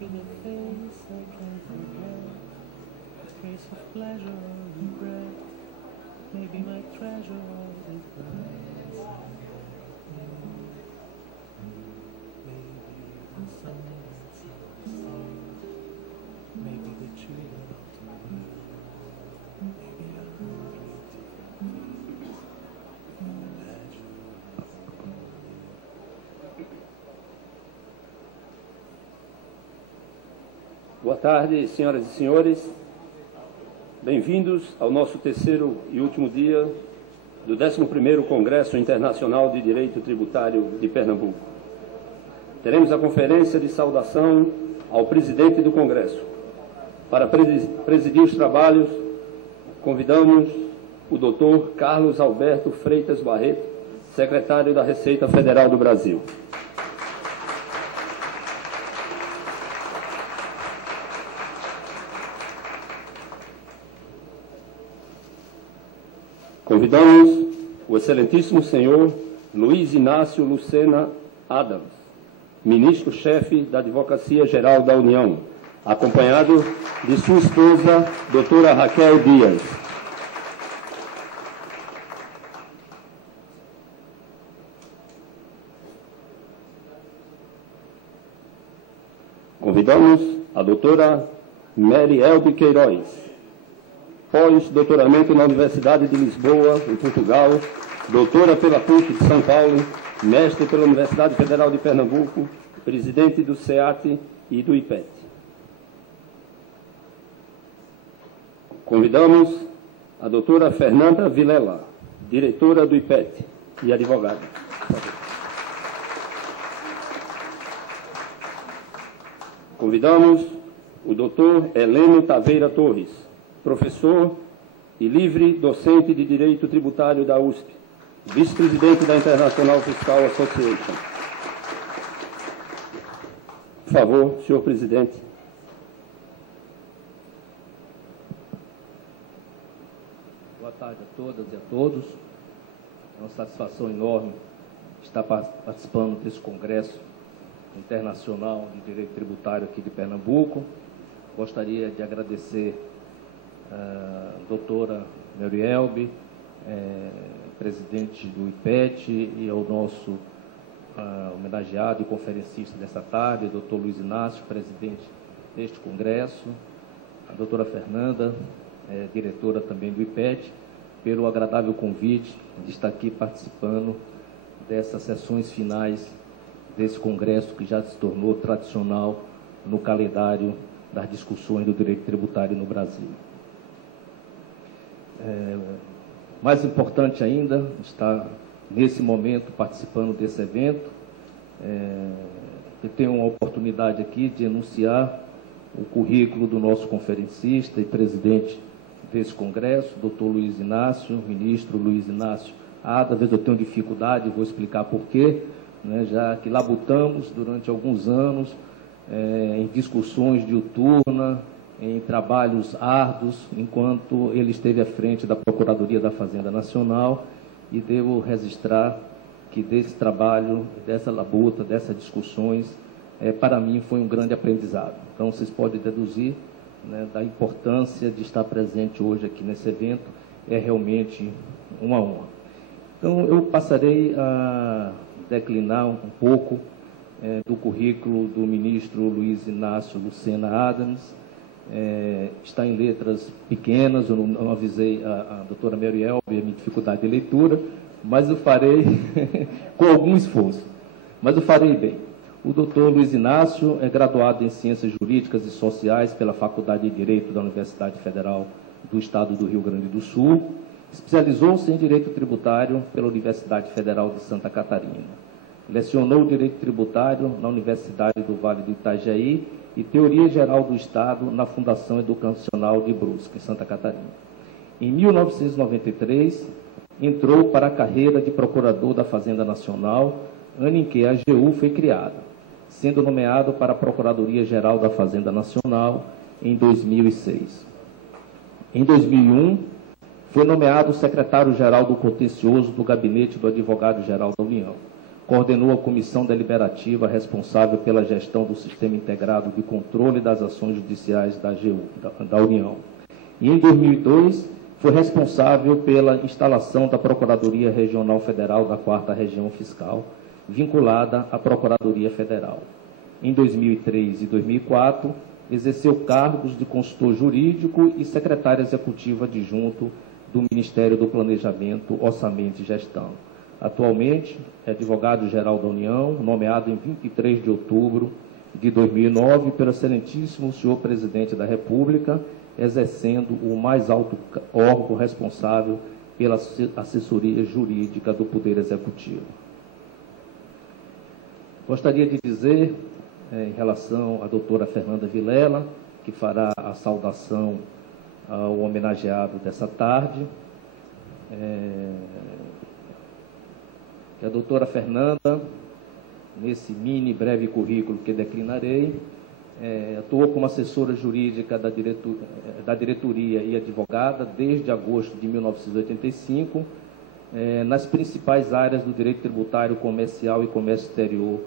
Maybe the face I can't forget, a trace of pleasure or regret. Maybe my treasure or regrets. Maybe the sun that's on the sea. Maybe the children of tomorrow. Maybe a hundred different things. Boa tarde, senhoras e senhores. Bem-vindos ao nosso terceiro e último dia do 11º Congresso Internacional de Direito Tributário de Pernambuco. Teremos a conferência de saudação ao presidente do Congresso. Para presidir os trabalhos, convidamos o Dr. Carlos Alberto Freitas Barreto, secretário da Receita Federal do Brasil. Convidamos o excelentíssimo senhor Luiz Inácio Lucena Adams, ministro-chefe da Advocacia Geral da União, acompanhado de sua esposa, doutora Raquel Dias. Convidamos a doutora Mary Elbe Queiroz, pós-doutoramento na Universidade de Lisboa, em Portugal, doutora pela PUC de São Paulo, mestre pela Universidade Federal de Pernambuco, presidente do SEAT e do IPET. Convidamos a doutora Fernanda Vilela, diretora do IPET e advogada. Convidamos o doutor Heleno Taveira Torres, professor e livre docente de Direito Tributário da USP, vice-presidente da International Fiscal Association. Por favor, senhor presidente. Boa tarde a todas e a todos. É uma satisfação enorme estar participando desse Congresso Internacional de Direito Tributário aqui de Pernambuco. Gostaria de agradecer a doutora Mary Elbe, presidente do IPET, e ao nosso homenageado e conferencista desta tarde, doutor Luiz Inácio, presidente deste congresso, a doutora Fernanda, diretora também do IPET, pelo agradável convite de estar aqui participando dessas sessões finais desse congresso que já se tornou tradicional no calendário das discussões do direito tributário no Brasil. Mais importante ainda, estar nesse momento participando desse evento. Eu tenho uma oportunidade aqui de enunciar o currículo do nosso conferencista e presidente desse congresso, doutor Luiz Inácio, ministro Luiz Inácio Adams. Às vezes eu tenho dificuldade, vou explicar por quê, né, já que labutamos durante alguns anos em discussões diuturnas, em trabalhos árduos, enquanto ele esteve à frente da Procuradoria da Fazenda Nacional, e devo registrar que desse trabalho, dessa labuta, dessas discussões, para mim foi um grande aprendizado. Então, vocês podem deduzir, né, da importância de estar presente hoje aqui nesse evento. É realmente uma honra. Então, eu passarei a declinar um pouco do currículo do ministro Luiz Inácio Lucena Adams. Está em letras pequenas, eu não avisei a doutora Mary Elbe a minha dificuldade de leitura, mas eu farei com algum esforço, mas eu farei bem. O doutor Luiz Inácio é graduado em Ciências Jurídicas e Sociais pela Faculdade de Direito da Universidade Federal do Estado do Rio Grande do Sul, especializou-se em Direito Tributário pela Universidade Federal de Santa Catarina. Lecionou Direito Tributário na Universidade do Vale do Itajaí e Teoria Geral do Estado na Fundação Educacional de Brusque, em Santa Catarina. Em 1993, entrou para a carreira de Procurador da Fazenda Nacional, ano em que a AGU foi criada, sendo nomeado para a Procuradoria Geral da Fazenda Nacional em 2006. Em 2001, foi nomeado secretário-geral do Contencioso do Gabinete do Advogado-Geral da União. coordenou a comissão deliberativa responsável pela gestão do Sistema Integrado de Controle das Ações Judiciais da AGU, da União. E em 2002, foi responsável pela instalação da Procuradoria Regional Federal da 4ª Região Fiscal, vinculada à Procuradoria Federal. Em 2003 e 2004, exerceu cargos de consultor jurídico e secretária executiva adjunto do Ministério do Planejamento, Orçamento e Gestão. Atualmente, é advogado-geral da União, nomeado em 23 de outubro de 2009 pelo excelentíssimo senhor Presidente da República, exercendo o mais alto órgão responsável pela assessoria jurídica do Poder Executivo. Gostaria de dizer, em relação à doutora Fernanda Vilela, que fará a saudação ao homenageado dessa tarde, que a doutora Fernanda, nesse mini breve currículo que declinarei, atuou como assessora jurídica da diretoria e advogada desde agosto de 1985, nas principais áreas do direito tributário, comercial e comércio exterior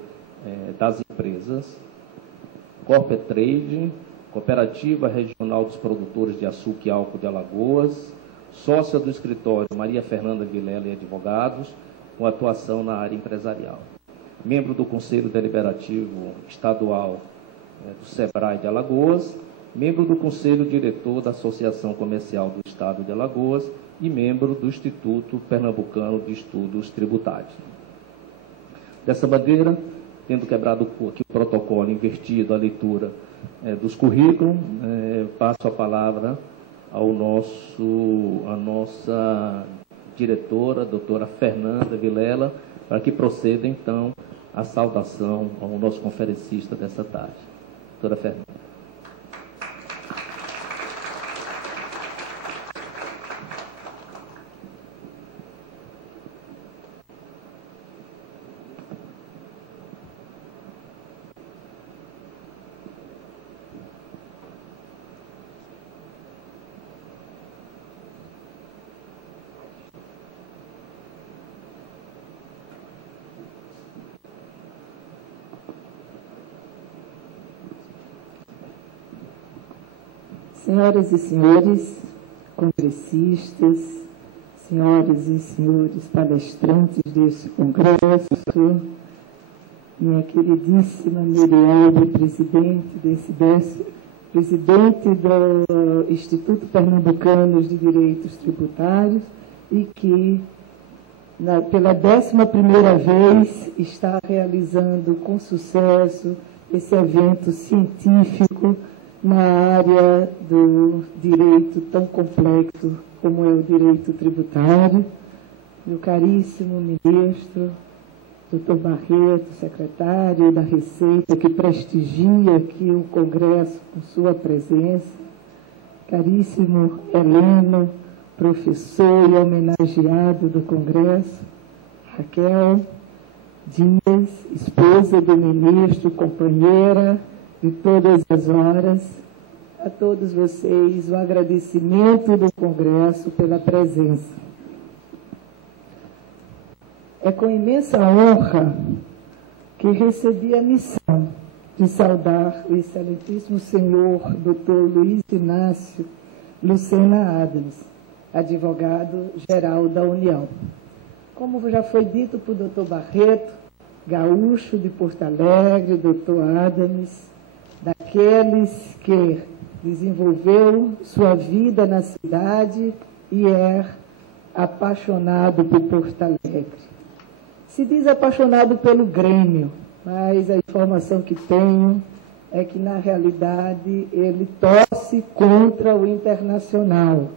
das empresas, Corpetrade, Cooperativa Regional dos Produtores de Açúcar e Álcool de Alagoas, sócia do escritório Maria Fernanda Vilela e Advogados, com atuação na área empresarial. Membro do Conselho Deliberativo Estadual do SEBRAE de Alagoas, membro do Conselho Diretor da Associação Comercial do Estado de Alagoas e membro do Instituto Pernambucano de Estudos Tributários. Dessa maneira, tendo quebrado aqui o protocolo, invertido a leitura dos currículos, passo a palavra à nossa diretora, doutora Fernanda Vilela, para que proceda, então, a saudação ao nosso conferencista dessa tarde. Doutora Fernanda. Senhoras e senhores congressistas, senhoras e senhores palestrantes deste congresso, minha queridíssima Mirielle, presidente do Instituto Pernambucano de Direitos Tributários e que, pela 11ª vez, está realizando com sucesso esse evento científico na área do direito tão complexo como é o direito tributário. Meu caríssimo ministro, doutor Barreto, secretário da Receita, que prestigia aqui o Congresso com sua presença, caríssimo Heleno, professor e homenageado do Congresso, Raquel Dias, esposa do ministro, companheira de todas as horas, a todos vocês o agradecimento do Congresso pela presença. É com imensa honra que recebi a missão de saudar o excelentíssimo senhor Dr. Luiz Inácio Lucena Adams, advogado-geral da União. Como já foi dito por Dr. Barreto, gaúcho de Porto Alegre, Dr. Adams, daqueles que desenvolveu sua vida na cidade e é apaixonado por Porto Alegre. Se diz apaixonado pelo Grêmio, mas a informação que tenho é que, na realidade, ele torce contra o Internacional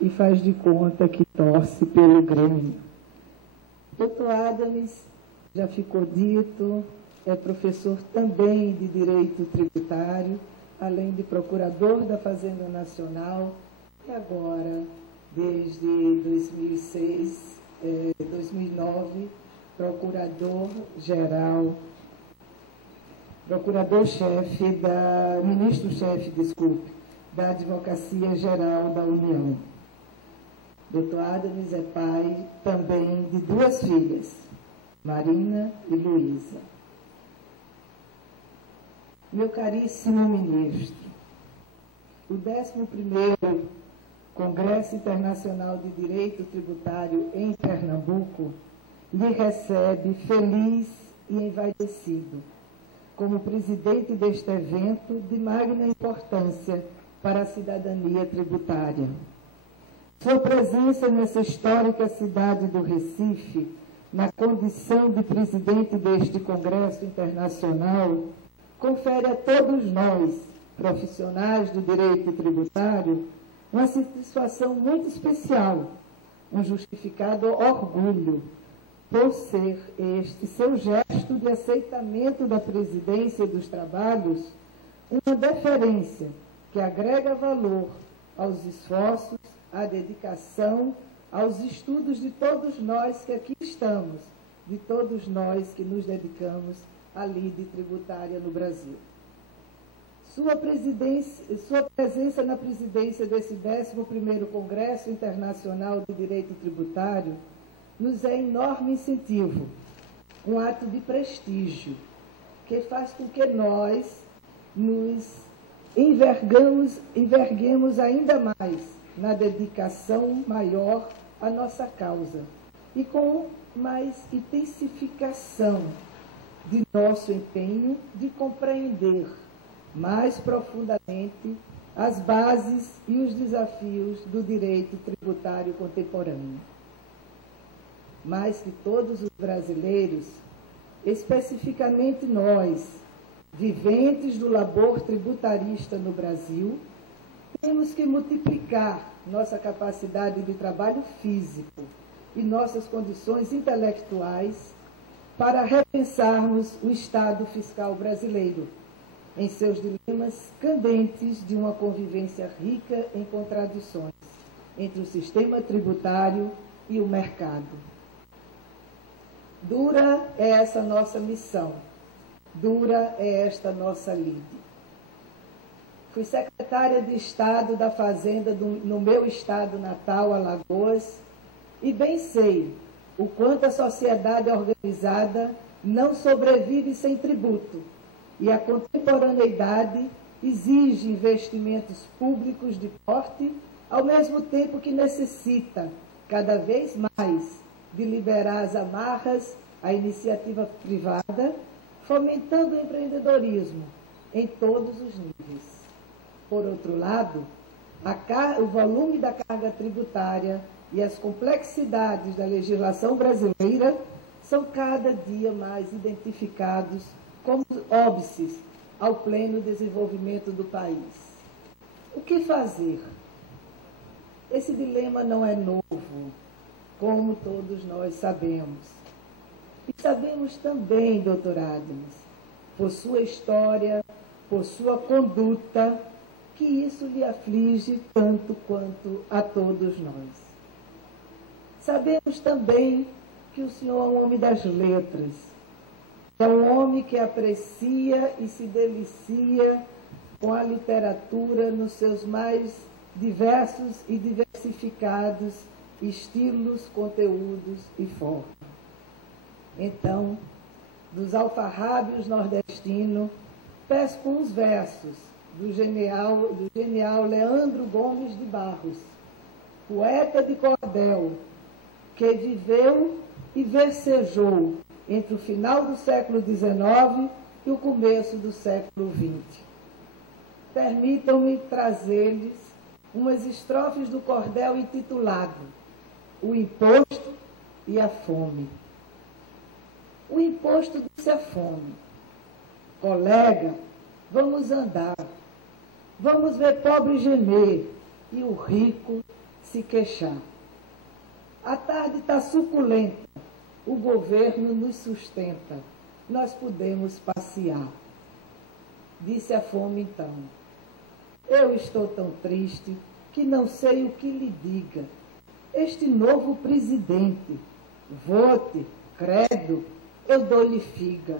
e faz de conta que torce pelo Grêmio. Dr. Adams, já ficou dito, é professor também de Direito Tributário, além de procurador da Fazenda Nacional, e agora, desde 2009, ministro-chefe, da Advocacia Geral da União. Dr. Adams é pai também de 2 filhas, Marina e Luísa. Meu caríssimo ministro, o 11º Congresso Internacional de Direito Tributário em Pernambuco lhe recebe feliz e envaidecido, como presidente deste evento de magna importância para a cidadania tributária. Sua presença nessa histórica cidade do Recife, na condição de presidente deste Congresso Internacional, confere a todos nós, profissionais do direito tributário, uma satisfação muito especial, um justificado orgulho, por ser este seu gesto de aceitamento da presidência dos trabalhos uma deferência que agrega valor aos esforços, à dedicação, aos estudos de todos nós que aqui estamos, de todos nós que nos dedicamos à lide tributária no Brasil. Sua presença na presidência desse 11º Congresso Internacional de Direito Tributário nos é enorme incentivo, um ato de prestígio, que faz com que nós nos enverguemos ainda mais na dedicação maior à nossa causa e com mais intensificação de nosso empenho de compreender mais profundamente as bases e os desafios do direito tributário contemporâneo. Mais que todos os brasileiros, especificamente nós, viventes do labor tributarista no Brasil, temos que multiplicar nossa capacidade de trabalho físico e nossas condições intelectuais para repensarmos o Estado fiscal brasileiro, em seus dilemas candentes de uma convivência rica em contradições entre o sistema tributário e o mercado. Dura é essa nossa missão, dura é esta nossa lide. Fui secretária de Estado da Fazenda no meu estado natal, Alagoas, e bem sei o quanto a sociedade organizada não sobrevive sem tributo, e a contemporaneidade exige investimentos públicos de porte, ao mesmo tempo que necessita, cada vez mais, de liberar as amarras à iniciativa privada, fomentando o empreendedorismo em todos os níveis. Por outro lado, o volume da carga tributária e as complexidades da legislação brasileira são cada dia mais identificados como óbices ao pleno desenvolvimento do país. O que fazer? Esse dilema não é novo, como todos nós sabemos. E sabemos também, doutor Adams, por sua história, por sua conduta, que isso lhe aflige tanto quanto a todos nós. Sabemos também que o senhor é um homem das letras, é um homem que aprecia e se delicia com a literatura nos seus mais diversos e diversificados estilos, conteúdos e formas. Então, dos alfarrábios nordestinos, pesco uns versos do genial Leandro Gomes de Barros, poeta de cordel, que viveu e versejou entre o final do século XIX e o começo do século XX. Permitam-me trazer-lhes umas estrofes do cordel intitulado O Imposto e a Fome. O imposto disse a fome: colega, vamos andar, vamos ver pobre gemer e o rico se queixar. A tarde está suculenta, o governo nos sustenta, nós podemos passear. Disse a fome então: eu estou tão triste que não sei o que lhe diga. Este novo presidente, vote, credo, eu dou-lhe figa.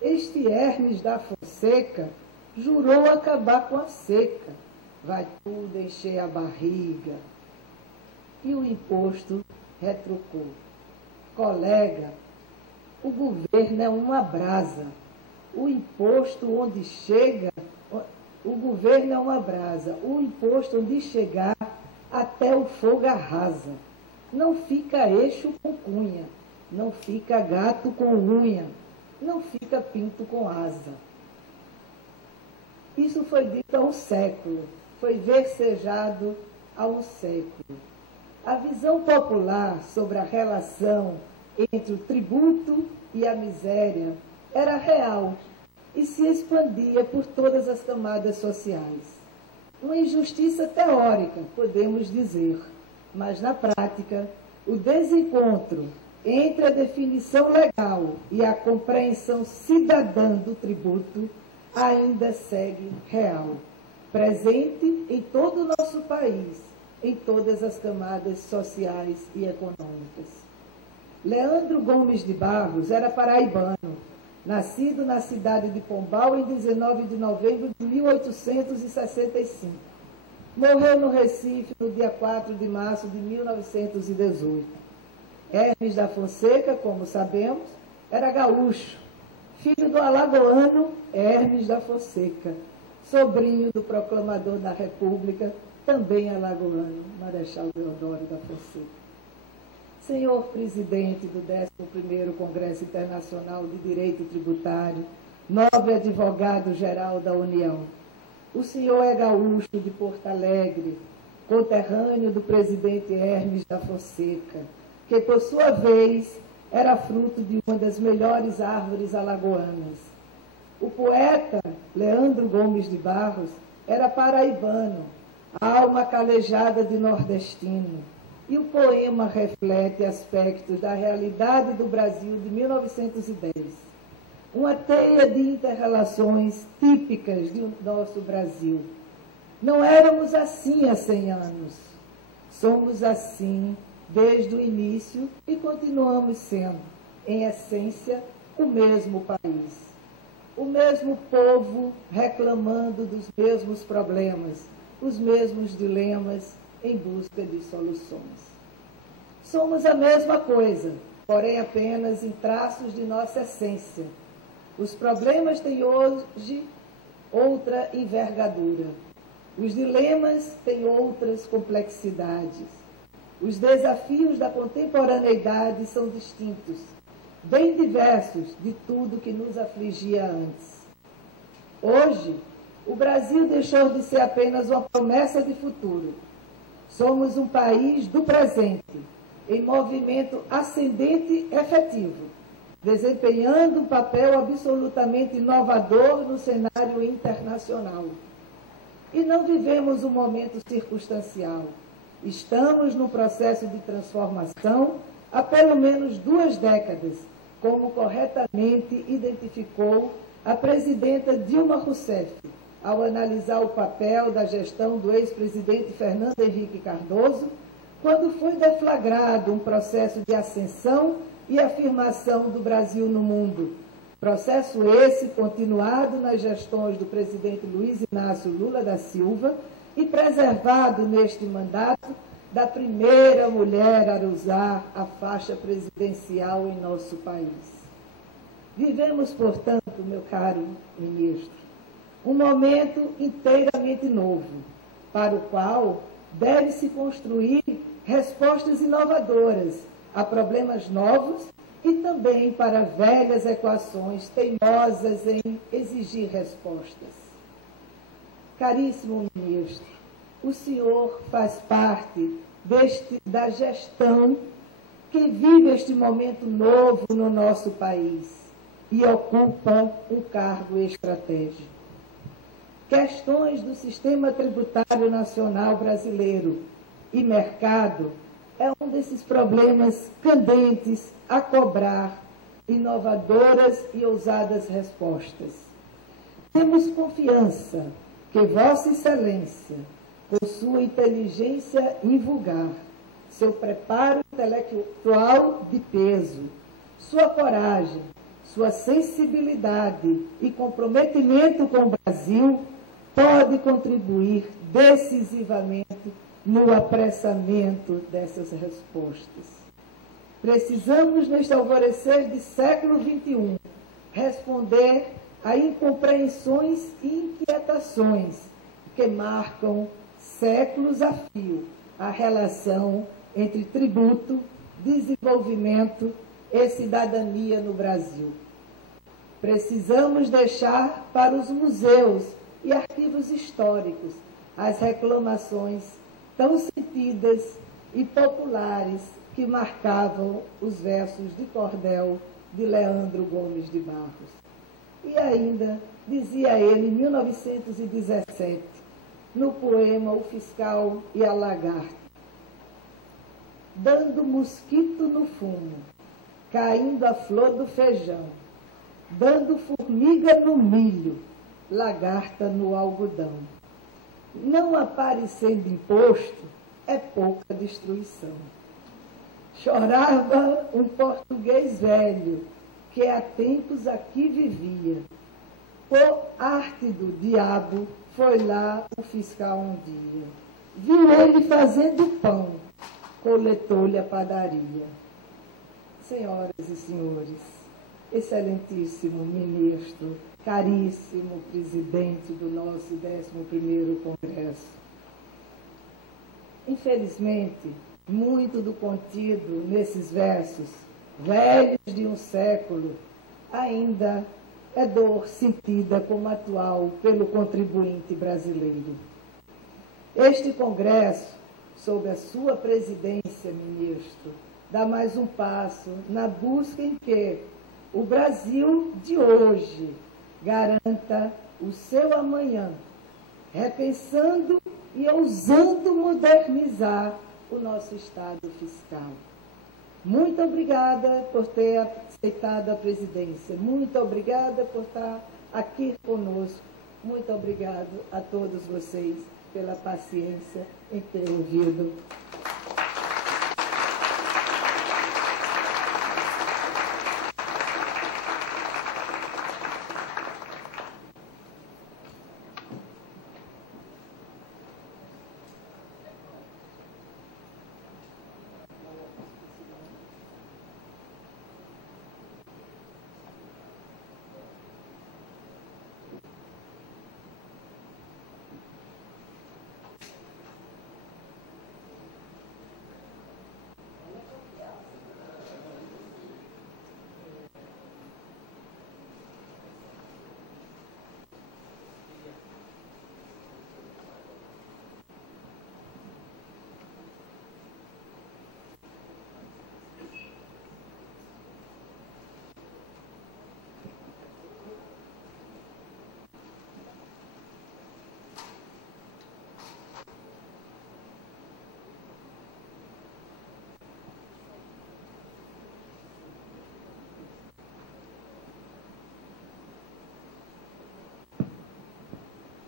Este Hermes da Fonseca jurou acabar com a seca, vai tudo encher a barriga. E o imposto retrucou: colega, o governo é uma brasa. O imposto onde chega, o governo é uma brasa. O imposto onde chegar, até o fogo arrasa. Não fica eixo com cunha, não fica gato com unha, não fica pinto com asa. Isso foi dito há um século, foi versejado há um século. A visão popular sobre a relação entre o tributo e a miséria era real e se expandia por todas as camadas sociais. Uma injustiça teórica, podemos dizer, mas na prática, o desencontro entre a definição legal e a compreensão cidadã do tributo ainda segue real, presente em todo o nosso país, em todas as camadas sociais e econômicas. Leandro Gomes de Barros era paraibano, nascido na cidade de Pombal em 19 de novembro de 1865. Morreu no Recife no dia 4 de março de 1918. Hermes da Fonseca, como sabemos, era gaúcho, filho do alagoano Hermes da Fonseca, sobrinho do proclamador da República, também alagoano, Marechal Deodoro da Fonseca. Senhor presidente do 11º Congresso Internacional de Direito Tributário, nobre advogado-geral da União, o senhor é gaúcho de Porto Alegre, conterrâneo do presidente Hermes da Fonseca, que, por sua vez, era fruto de uma das melhores árvores alagoanas. O poeta Leandro Gomes de Barros era paraibano, alma calejada de nordestino, e o poema reflete aspectos da realidade do Brasil de 1910. Uma teia de inter-relações típicas do nosso Brasil. Não éramos assim há 100 anos. Somos assim desde o início e continuamos sendo, em essência, o mesmo país. O mesmo povo reclamando dos mesmos problemas, os mesmos dilemas em busca de soluções. Somos a mesma coisa, porém apenas em traços de nossa essência. Os problemas têm hoje outra envergadura. Os dilemas têm outras complexidades. Os desafios da contemporaneidade são distintos, bem diversos de tudo que nos afligia antes. Hoje, o Brasil deixou de ser apenas uma promessa de futuro. Somos um país do presente, em movimento ascendente efetivo, desempenhando um papel absolutamente inovador no cenário internacional. E não vivemos um momento circunstancial. Estamos num processo de transformação há pelo menos 2 décadas, como corretamente identificou a presidenta Dilma Rousseff, ao analisar o papel da gestão do ex-presidente Fernando Henrique Cardoso, quando foi deflagrado um processo de ascensão e afirmação do Brasil no mundo. Processo esse continuado nas gestões do presidente Luiz Inácio Lula da Silva e preservado neste mandato da primeira mulher a usar a faixa presidencial em nosso país. Vivemos, portanto, meu caro ministro, um momento inteiramente novo, para o qual deve-se construir respostas inovadoras a problemas novos e também para velhas equações teimosas em exigir respostas. Caríssimo ministro, o senhor faz parte da gestão que vive este momento novo no nosso país e ocupa um cargo estratégico. Questões do sistema tributário nacional brasileiro e mercado é um desses problemas candentes a cobrar inovadoras e ousadas respostas. Temos confiança que Vossa Excelência, com sua inteligência invulgar, seu preparo intelectual de peso, sua coragem, sua sensibilidade e comprometimento com o Brasil, pode contribuir decisivamente no apressamento dessas respostas. Precisamos, neste alvorecer de século XXI, responder a incompreensões e inquietações que marcam séculos a fio a relação entre tributo, desenvolvimento e cidadania no Brasil. Precisamos deixar para os museus e arquivos históricos as reclamações tão sentidas e populares que marcavam os versos de cordel de Leandro Gomes de Barros. E ainda, dizia ele em 1917, no poema O Fiscal e a Lagarta: dando mosquito no fumo, caindo a flor do feijão, dando formiga no milho, lagarta no algodão. Não aparecendo imposto é pouca destruição. Chorava um português velho que há tempos aqui vivia. Por arte do diabo foi lá o fiscal um dia. Viu ele fazendo pão, coletou-lhe a padaria. Senhoras e senhores, excelentíssimo ministro, caríssimo presidente do nosso 11º Congresso. Infelizmente, muito do contido nesses versos, velhos de um século, ainda é dor sentida como atual pelo contribuinte brasileiro. Este Congresso, sob a sua presidência, ministro, dá mais um passo na busca em que o Brasil de hoje garanta o seu amanhã, repensando e ousando modernizar o nosso Estado fiscal. Muito obrigada por ter aceitado a presidência. Muito obrigada por estar aqui conosco. Muito obrigado a todos vocês pela paciência em ter ouvido.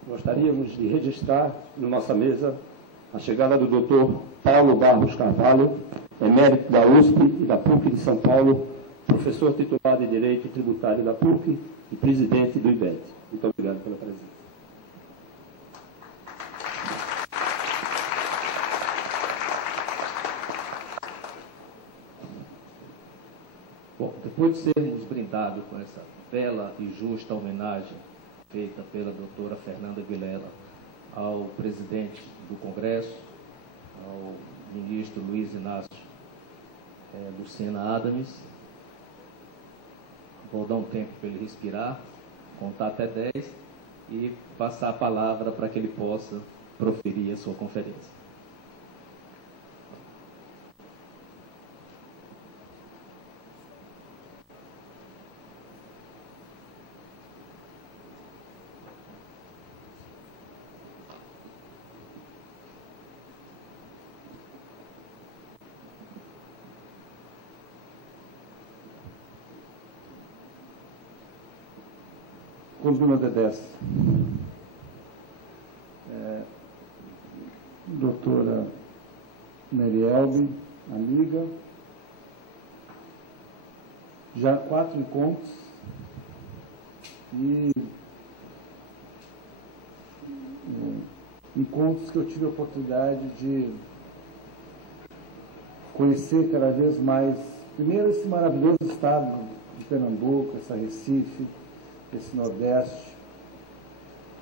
Gostaríamos de registrar na nossa mesa a chegada do Dr. Paulo Barros Carvalho, emérito da USP e da PUC de São Paulo, professor titular de Direito Tributário da PUC e presidente do IBET. Muito obrigado pela presença. Bom, depois de sermos brindados com essa bela e justa homenagem feita pela doutora Fernanda Vilela ao presidente do Congresso, ao ministro Luiz Inácio Lucena Adams, vou dar um tempo para ele respirar, contar até 10 e passar a palavra para que ele possa proferir a sua conferência. Coluna de 10. Doutora Merielbe, amiga, já 4 encontros e encontros que eu tive a oportunidade de conhecer cada vez mais Primeiro, esse maravilhoso estado de Pernambuco, essa Recife, esse Nordeste,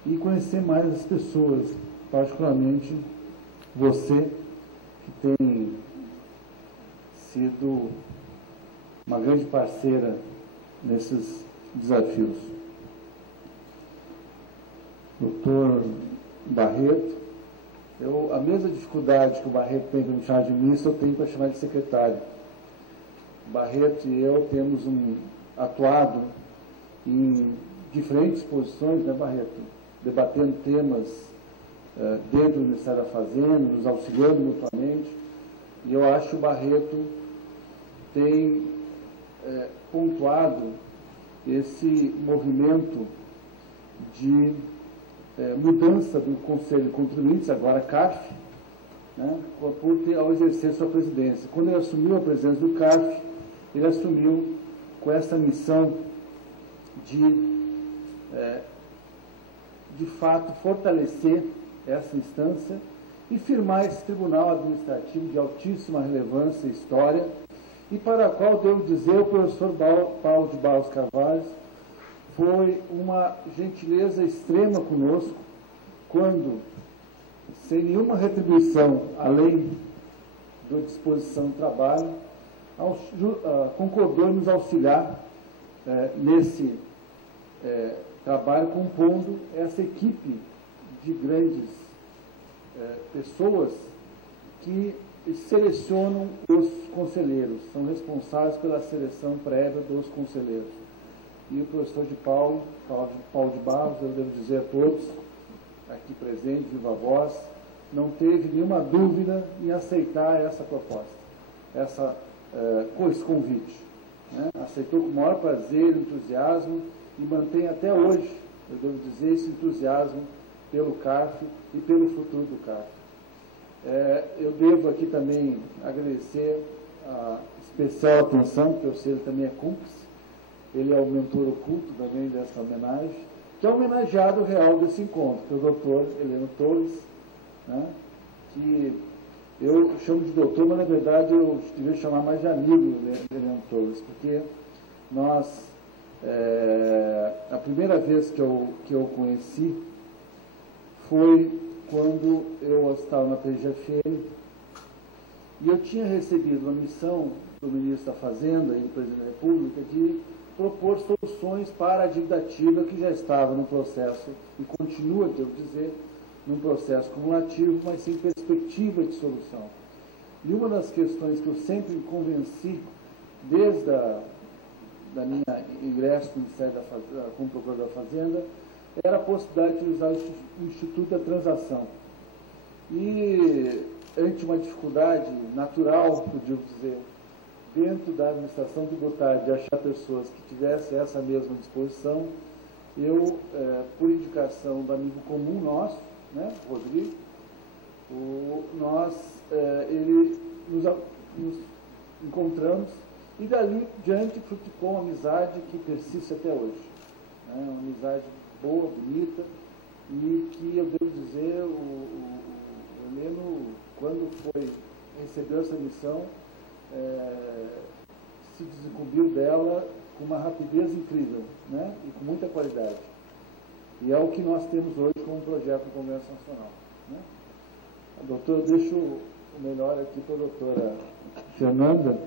e conhecer mais as pessoas, particularmente você, que tem sido uma grande parceira nesses desafios. Doutor Barreto, a mesma dificuldade que o Barreto tem para me chamar de ministro, eu tenho para chamar de secretário. Barreto e eu temos atuado em diferentes posições, né, Barreto? Debatendo temas dentro do Ministério da Fazenda, nos auxiliando mutuamente, e eu acho que o Barreto tem pontuado esse movimento de mudança do Conselho de Contribuintes, agora CARF, né, ao exercer sua presidência. Quando ele assumiu a presidência do CARF, ele assumiu com essa missão de fato, fortalecer essa instância e firmar esse tribunal administrativo de altíssima relevância e história, e para a qual, devo dizer, o professor Paulo de Barros Carvalho foi uma gentileza extrema conosco, quando, sem nenhuma retribuição, além da disposição do trabalho, concordou em nos auxiliar nesse trabalho, compondo essa equipe de grandes pessoas que selecionam os conselheiros, são responsáveis pela seleção prévia dos conselheiros. E o professor Paulo de Barros, eu devo dizer a todos, aqui presente, viva voz, não teve nenhuma dúvida em aceitar essa proposta, esse convite. Né? Aceitou com o maior prazer e entusiasmo e mantém até hoje, eu devo dizer, esse entusiasmo pelo CARF e pelo futuro do CARF. Eu devo aqui também agradecer a especial atenção, porque eu sei que ele também é cúmplice, ele é o mentor oculto também dessa homenagem, que é o homenageado real desse encontro, que é o doutor Heleno Torres, né, que eu chamo de doutor, mas na verdade eu devia chamar mais de amigo Heleno Torres, porque nós, a primeira vez que eu conheci foi quando eu estava na PGFM e eu tinha recebido uma missão do ministro da Fazenda e do presidente da República de propor soluções para a dívida ativa que já estava no processo e continua, devo dizer, num processo cumulativo, mas sem perspectiva de solução. E uma das questões que eu sempre me convenci, desde da minha ingresso no Ministério da Fazenda, como procurador da Fazenda, era a possibilidade de usar o Instituto da Transação. E, ante uma dificuldade natural, eu devo dizer, dentro da administração tributária, de achar pessoas que tivessem essa mesma disposição, eu, por indicação do amigo comum nosso, né, Rodrigo, nos encontramos e dali diante fruticou uma amizade que persiste até hoje. Né, uma amizade boa, bonita, e que eu devo dizer, o Heleno, quando recebeu essa missão, se desincumbiu dela com uma rapidez incrível, né, e com muita qualidade. E é o que nós temos hoje como projeto do Congresso Nacional. Né? Doutor, eu deixo o melhor aqui para a doutora Fernanda,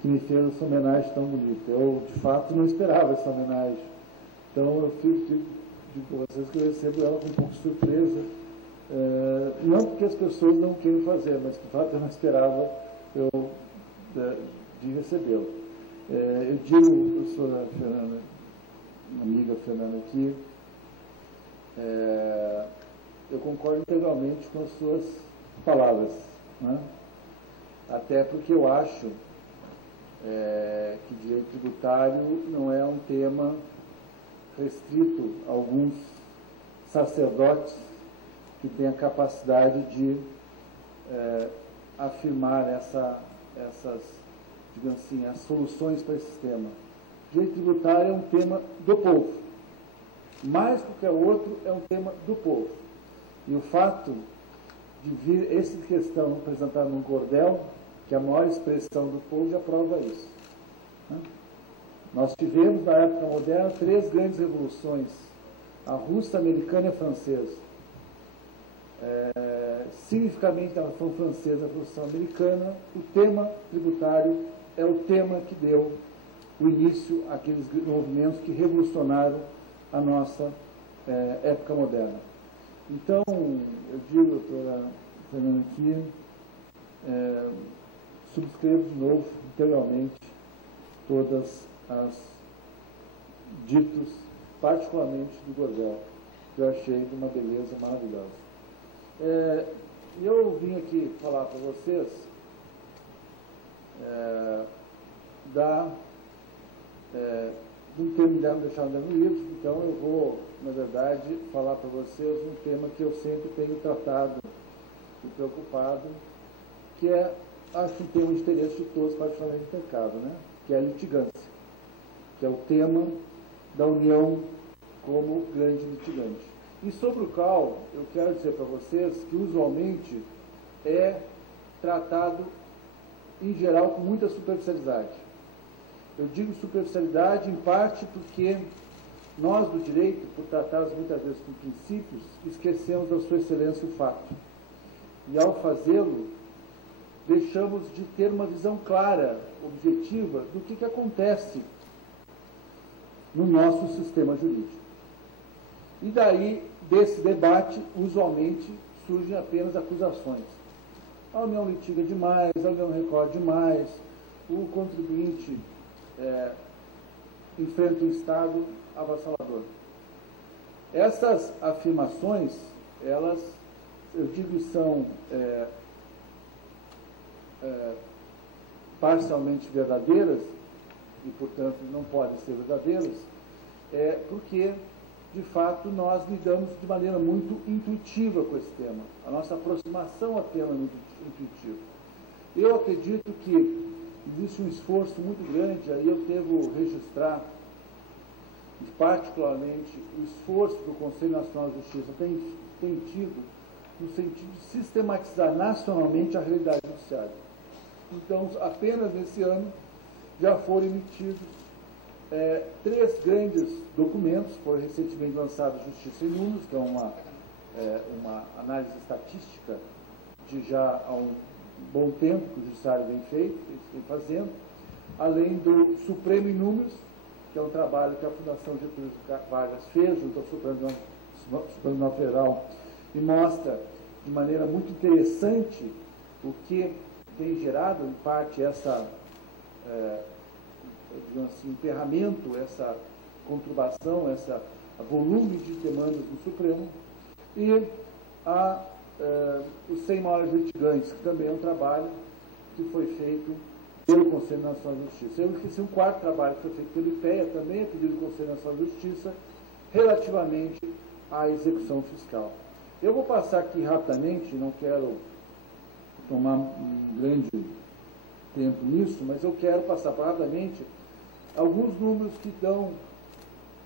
que me fez essa homenagem tão bonita. Eu, de fato, não esperava essa homenagem. Então, eu digo para vocês que eu recebo ela com um pouco de surpresa. Não porque as pessoas não queiram fazer, mas, de fato, eu não esperava de recebê-la. Eu digo, professora Fernanda, amiga Fernanda, que eu concordo integralmente com as suas palavras, né? Até porque eu acho que direito tributário não é um tema restrito a alguns sacerdotes que têm a capacidade de afirmar essas, digamos assim, as soluções para esse tema. Direito tributário é um tema do povo. Mais do que qualquer outro, é um tema do povo. E o fato de vir essa questão apresentada num cordel que a maior expressão do povo já prova isso. Né? Nós tivemos, na época moderna, 3 grandes revoluções, a russa, a americana e a francesa. Significativamente, na Revolução Francesa, a Revolução Americana, o tema tributário é o tema que deu o início àqueles movimentos que revolucionaram a nossa época moderna. Então, eu digo, doutora Fernanda, aqui, subscrevo de novo, integralmente, todas as ditos, particularmente do Gordel, que eu achei de uma beleza maravilhosa. Eu vim aqui falar para vocês um tema deixado no livro, então eu vou, na verdade, falar para vocês um tema que eu sempre tenho tratado e preocupado, que acho um tema de interesse de todos, particularmente do mercado, né? Que é a litigância, que é o tema da União como grande litigante. E sobre o qual eu quero dizer para vocês que usualmente é tratado, em geral, com muita superficialidade. Eu digo superficialidade em parte porque nós do direito, por tratarmos muitas vezes com princípios, esquecemos da sua excelência o fato. E ao fazê-lo, deixamos de ter uma visão clara, objetiva, do que acontece no nosso sistema jurídico. E daí, desse debate, usualmente, surgem apenas acusações. A União litiga demais, a União recorre demais, o contribuinte enfrenta o Estado avassalador. Essas afirmações, elas, eu digo, são parcialmente verdadeiras, e, portanto, não podem ser verdadeiras, porque, de fato, nós lidamos de maneira muito intuitiva com esse tema. A nossa aproximação ao tema é muito intuitiva. Eu acredito que existe um esforço muito grande, aí eu devo registrar, particularmente, o esforço que o Conselho Nacional de Justiça tem tido no sentido de sistematizar nacionalmente a realidade judiciária. Então, apenas nesse ano, já foram emitidos 3 grandes documentos, foram recentemente lançados Justiça em Números, que é uma análise estatística de já há um bom tempo que o Judiciário vem fazendo, além do Supremo em Números, que é um trabalho que a Fundação Getúlio Vargas fez junto ao Supremo Tribunal Federal e mostra de maneira muito interessante o que tem gerado, em parte, essa digamos assim, emperramento, essa conturbação, esse volume de demandas do Supremo, e os 100 maiores litigantes, que também é um trabalho que foi feito pelo Conselho Nacional de Justiça. Eu esqueci um 4º trabalho que foi feito pelo IPEA, também a pedido do Conselho Nacional de Justiça, relativamente à execução fiscal. Eu vou passar aqui rapidamente, não quero tomar um grande tempo nisso, mas eu quero passar rapidamente alguns números que dão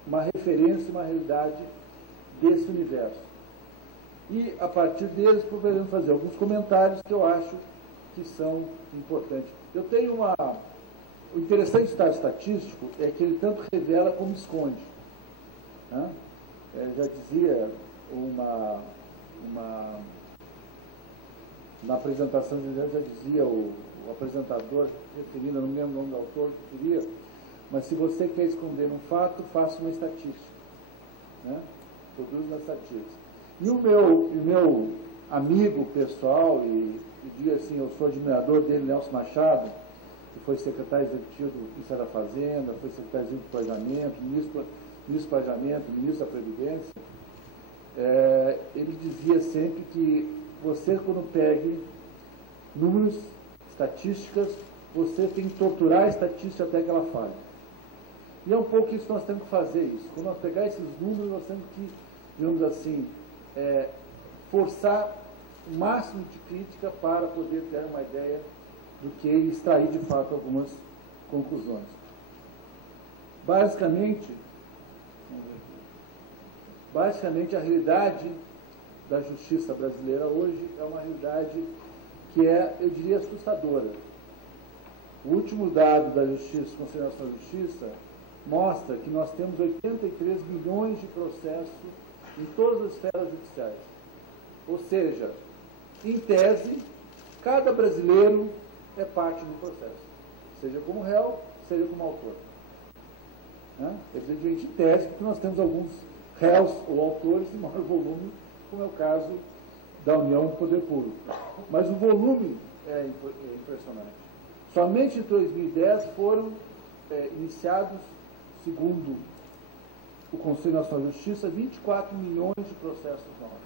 uma referência, uma realidade desse universo. E, a partir deles, podemos fazer alguns comentários que eu acho que são importantes. Eu tenho o interessante do estado estatístico é que ele tanto revela como esconde. Né? Já dizia na apresentação, já dizia o apresentador, referindo, não me lembro o nome do autor que queria, mas se você quer esconder um fato, faça uma estatística. Né? Produz uma estatística. E o meu amigo pessoal, e digo assim, eu sou admirador dele, Nelson Machado, que foi secretário executivo do Ministério da Fazenda, foi secretário executivo do Planejamento, ministro do Planejamento, ministro da Previdência, ele dizia sempre que você, quando pegue números, estatísticas, você tem que torturar a estatística até que ela falhe. E é um pouco isso que nós temos que fazer isso. Quando nós pegar esses números, nós temos que, digamos assim, forçar o máximo de crítica para poder ter uma ideia do que e extrair de fato algumas conclusões. Basicamente, a realidade da justiça brasileira hoje é uma realidade que eu diria, assustadora. O último dado da Justiça, Conselho Nacional de Justiça, mostra que nós temos 83 milhões de processos em todas as esferas judiciais. Ou seja, em tese, cada brasileiro é parte do processo, seja como réu, seja como autor. Evidentemente, em tese, porque nós temos alguns réus ou autores de maior volume, como é o caso da União do Poder Público. Mas o volume é impressionante. Somente em 2010 foram iniciados, segundo o Conselho Nacional de Justiça, 24 milhões de processos novos.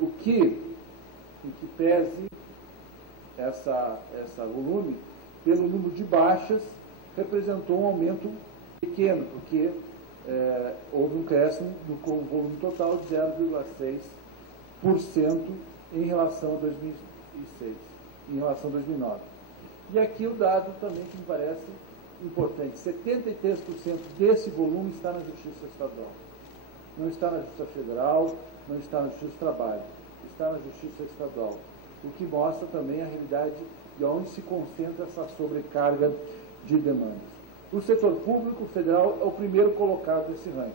O que pese essa volume, pelo número de baixas, representou um aumento pequeno, porque houve um crescimento do volume total de 0,6% em relação a 2006, em relação a 2009. E aqui o dado também que me parece importante, 73% desse volume está na Justiça Estadual. Não está na Justiça Federal, não está na Justiça do Trabalho, está na Justiça Estadual. O que mostra também a realidade de onde se concentra essa sobrecarga de demandas. O setor público federal é o primeiro colocado nesse ranking.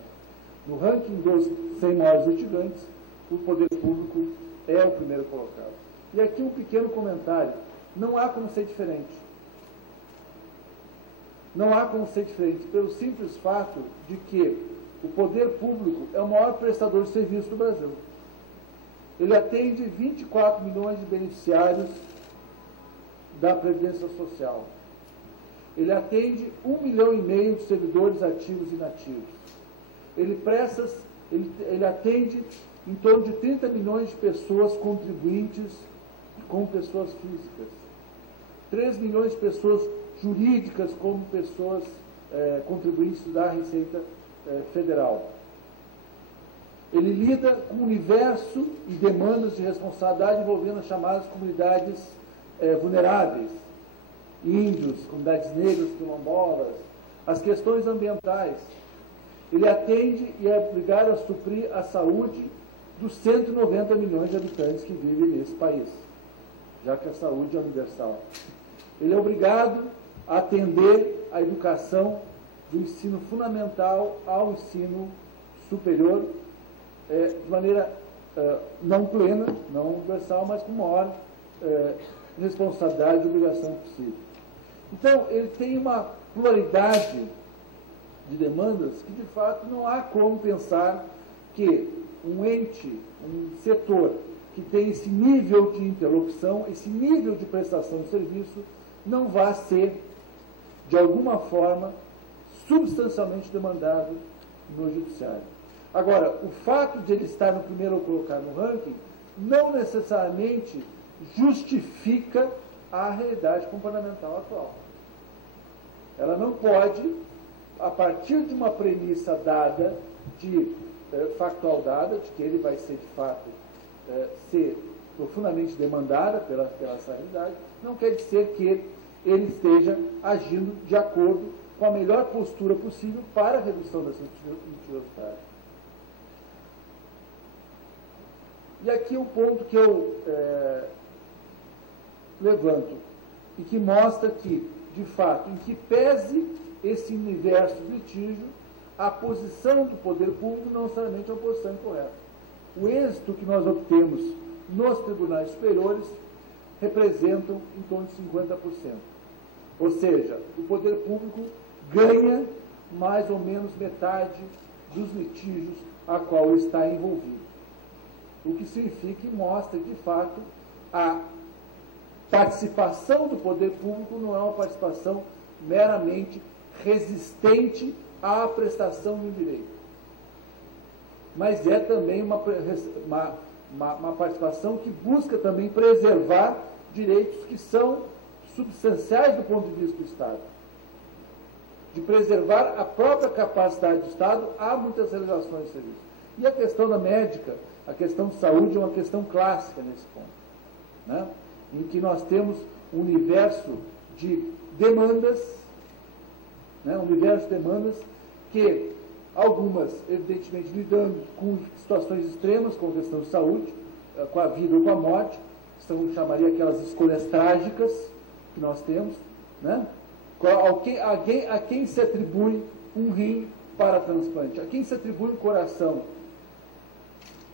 No ranking dos 100 maiores litigantes, o poder público é o primeiro colocado. E aqui um pequeno comentário. Não há como ser diferente. Não há como ser diferente, pelo simples fato de que o poder público é o maior prestador de serviço do Brasil. Ele atende 24 milhões de beneficiários da Previdência Social. Ele atende 1,5 milhão de servidores ativos e inativos. Ele atende em torno de 30 milhões de pessoas contribuintes como pessoas físicas. 3 milhões de pessoas jurídicas como pessoas contribuintes da Receita Federal. Ele lida com o universo e demandas de responsabilidade envolvendo as chamadas comunidades vulneráveis, índios, comunidades negras, quilombolas, as questões ambientais. Ele atende e é obrigado a suprir a saúde dos 190 milhões de habitantes que vivem nesse país, já que a saúde é universal. Ele é obrigado a atender a educação do ensino fundamental ao ensino superior de maneira não plena, não universal, mas com maior responsabilidade e obrigação possível. Então, ele tem uma pluralidade de demandas que, de fato, não há como pensar que um ente, um setor que tem esse nível de interlocução, esse nível de prestação de serviço, não vá ser, de alguma forma, substancialmente demandado no judiciário. Agora, o fato de ele estar no primeiro colocar no ranking não necessariamente justifica a realidade comportamental atual. Ela não pode, a partir de uma premissa dada, factual dada, de que ele vai ser, de fato, ser profundamente demandada pela essa realidade, não quer dizer que ele esteja agindo de acordo com a melhor postura possível para a redução dessa mentirosidade. E aqui o ponto que eu levanto e que mostra que, de fato, em que pese esse universo de litígio, a posição do poder público não necessariamente é uma posição incorreta. O êxito que nós obtemos nos tribunais superiores representam em torno de 50%. Ou seja, o poder público ganha mais ou menos metade dos litígios a qual está envolvido. O que significa e mostra, de fato, a participação do poder público não é uma participação meramente resistente à prestação de um direito, mas é também uma participação que busca também preservar direitos que são substanciais do ponto de vista do Estado, de preservar a própria capacidade do Estado a muitas realizações de serviço. E a questão da médica, a questão de saúde é uma questão clássica nesse ponto, né? Em que nós temos um universo de demandas, né? Um universo de demandas que algumas, evidentemente, lidando com situações extremas, com a questão de saúde, com a vida ou com a morte, chamaria aquelas escolhas trágicas que nós temos, né? A quem se atribui um rim para transplante? A quem se atribui um coração?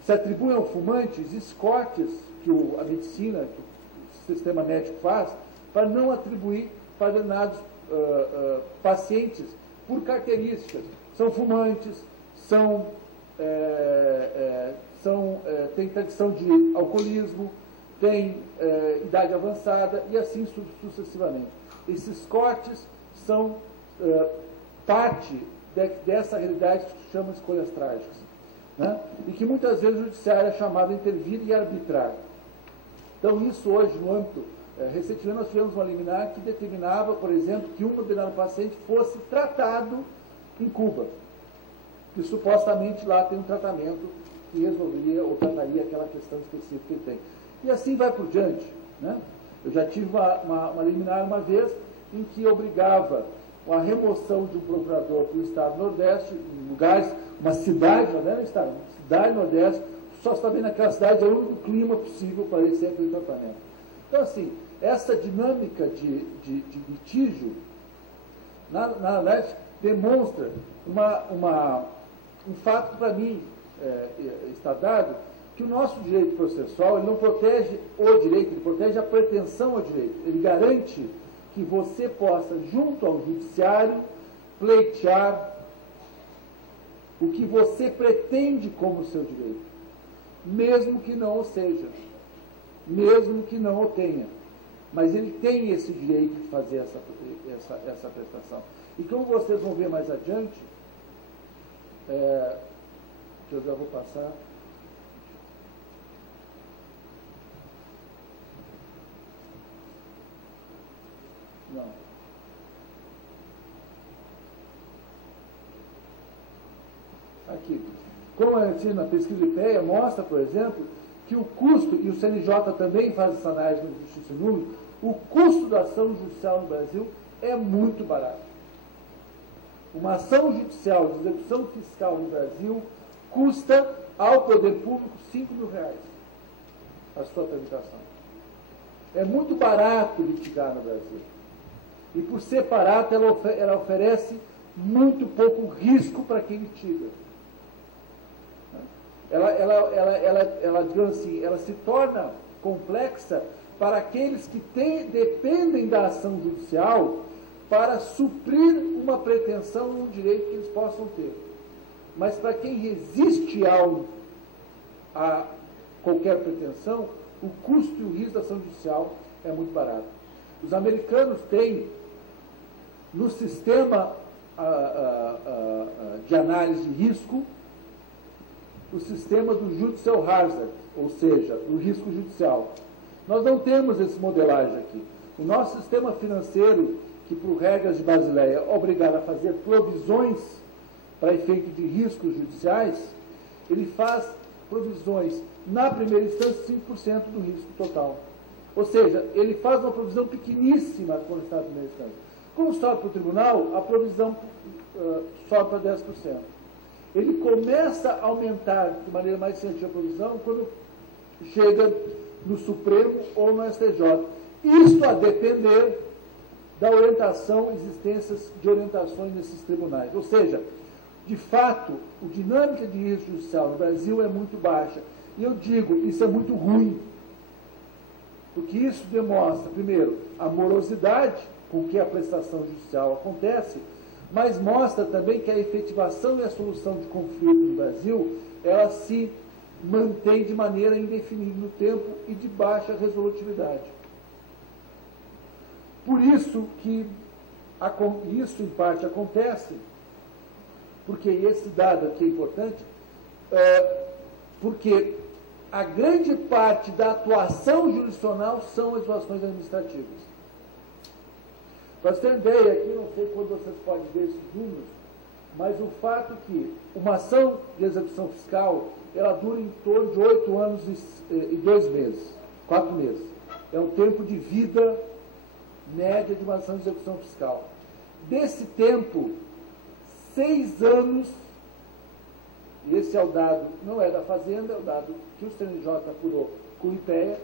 Se atribuem ao fumante, existem cortes que a medicina, que o sistema médico faz, para não atribuir para determinados pacientes por características. São fumantes, têm tradição de alcoolismo, têm idade avançada e assim sucessivamente. Esses cortes são parte dessa realidade que se chama escolhas trágicas, né? E que muitas vezes o judiciário é chamado a intervir e arbitrar. Então, isso hoje, no âmbito, recentemente nós tivemos uma liminar que determinava, por exemplo, que um determinado paciente fosse tratado em Cuba, que supostamente lá tem um tratamento que resolveria ou trataria aquela questão específica que ele tem. E assim vai por diante, né? Eu já tive uma liminar uma vez em que obrigava a remoção de um procurador para o Estado do Nordeste, em lugares, uma cidade, não era Estado, uma cidade do Nordeste, só está vendo naquela cidade, é o único clima possível para receber aquele tratamento. Então, assim, essa dinâmica de litígio, na verdade, demonstra um fato que, para mim, está dado, que o nosso direito processual ele não protege o direito, ele protege a pretensão ao direito. Ele garante que você possa, junto ao judiciário, pleitear o que você pretende como seu direito, mesmo que não o seja, mesmo que não o tenha. Mas ele tem esse direito de fazer essa prestação. E como vocês vão ver mais adiante, que eu já vou passar. Não. Aqui. Como a gente na pesquisa IPEA mostra, por exemplo, que o custo, e o CNJ também faz essa análise no Justiça e Número, o custo da ação judicial no Brasil é muito barato. Uma ação judicial de execução fiscal no Brasil custa ao poder público R$5.000 a sua tramitação. É muito barato litigar no Brasil. E por ser barato, ela oferece muito pouco risco para quem litiga. Digamos assim, ela se torna complexa para aqueles que dependem da ação judicial para suprir uma pretensão, um direito que eles possam ter. Mas para quem resiste a qualquer pretensão, o custo e o risco da ação judicial é muito barato. Os americanos têm, no sistema de análise de risco, o sistema do judicial hazard, ou seja, do risco judicial. Nós não temos esse modelagem aqui. O nosso sistema financeiro, que por regras de Basileia é obrigado a fazer provisões para efeito de riscos judiciais, ele faz provisões, na primeira instância, 5% do risco total. Ou seja, ele faz uma provisão pequeníssima quando está na primeira instância. Como sobe para o tribunal, a provisão sobe para 10%. Ele começa a aumentar de maneira mais significativa a provisão quando chega no Supremo ou no STJ. Isso a depender da orientação, existências de orientações nesses tribunais. Ou seja, de fato, a dinâmica de risco judicial no Brasil é muito baixa. E eu digo, isso é muito ruim, porque isso demonstra, primeiro, a morosidade com que a prestação judicial acontece, mas mostra também que a efetivação e a solução de conflito no Brasil, ela se mantém de maneira indefinida no tempo e de baixa resolutividade. Por isso que isso, em parte, acontece, porque esse dado aqui é importante, porque a grande parte da atuação jurisdicional são as ações administrativas. Para você ter ideia, aqui não sei quando vocês podem ver esses números, mas o fato é que uma ação de execução fiscal, ela dura em torno de 8 anos e 2 meses, 4 meses. É o tempo de vida média de uma ação de execução fiscal. Desse tempo, 6 anos, e esse é o dado, não é da Fazenda, é o dado que o CNJ apurou com o IPEA,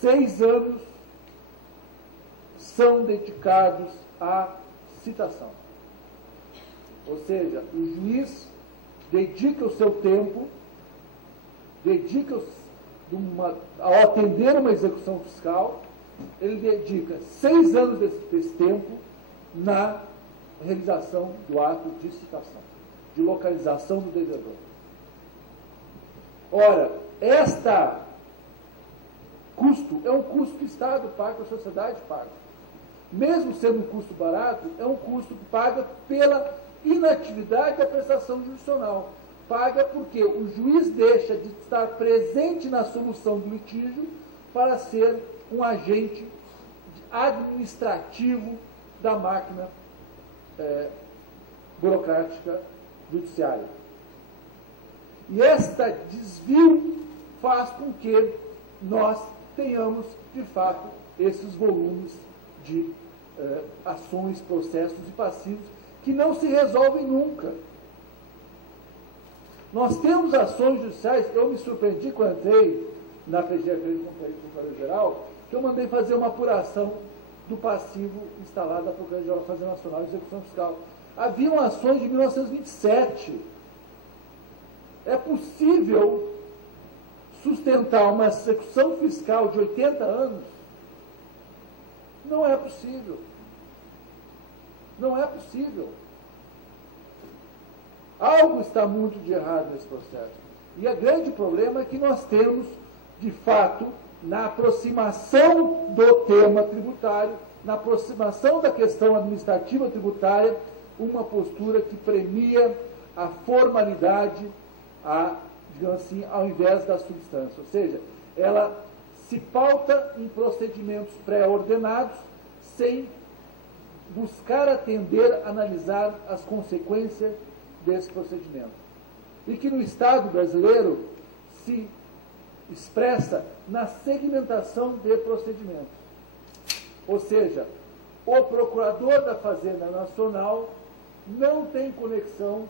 6 anos são dedicados à citação. Ou seja, o juiz dedica o seu tempo, ao atender uma execução fiscal, ele dedica 6 anos desse tempo na realização do ato de citação, de localização do devedor. Ora, custo é um custo que o Estado paga, que a sociedade paga. Mesmo sendo um custo barato, é um custo que paga pela inatividade da prestação jurisdicional. Paga porque o juiz deixa de estar presente na solução do litígio para ser um agente administrativo da máquina burocrática judiciária. E este desvio faz com que nós tenhamos, de fato, esses volumes de ações, processos e passivos que não se resolvem nunca. Nós temos ações judiciais, eu me surpreendi quando entrei na PGF de Procuradoria Geral, que eu mandei fazer uma apuração do passivo instalado da Procuradoria Geral da Fazenda Nacional de Execução Fiscal. Haviam ações de 1927. É possível sustentar uma execução fiscal de 80 anos? Não é possível. Não é possível. Algo está muito de errado nesse processo. E o grande problema é que nós temos, de fato, na aproximação do tema tributário, na aproximação da questão administrativa tributária, uma postura que premia a formalidade, digamos assim, ao invés da substância. Ou seja, ela se pauta em procedimentos pré-ordenados sem buscar atender, analisar as consequências desse procedimento. E que no Estado brasileiro se expressa na segmentação de procedimentos. Ou seja, o procurador da Fazenda Nacional não tem conexão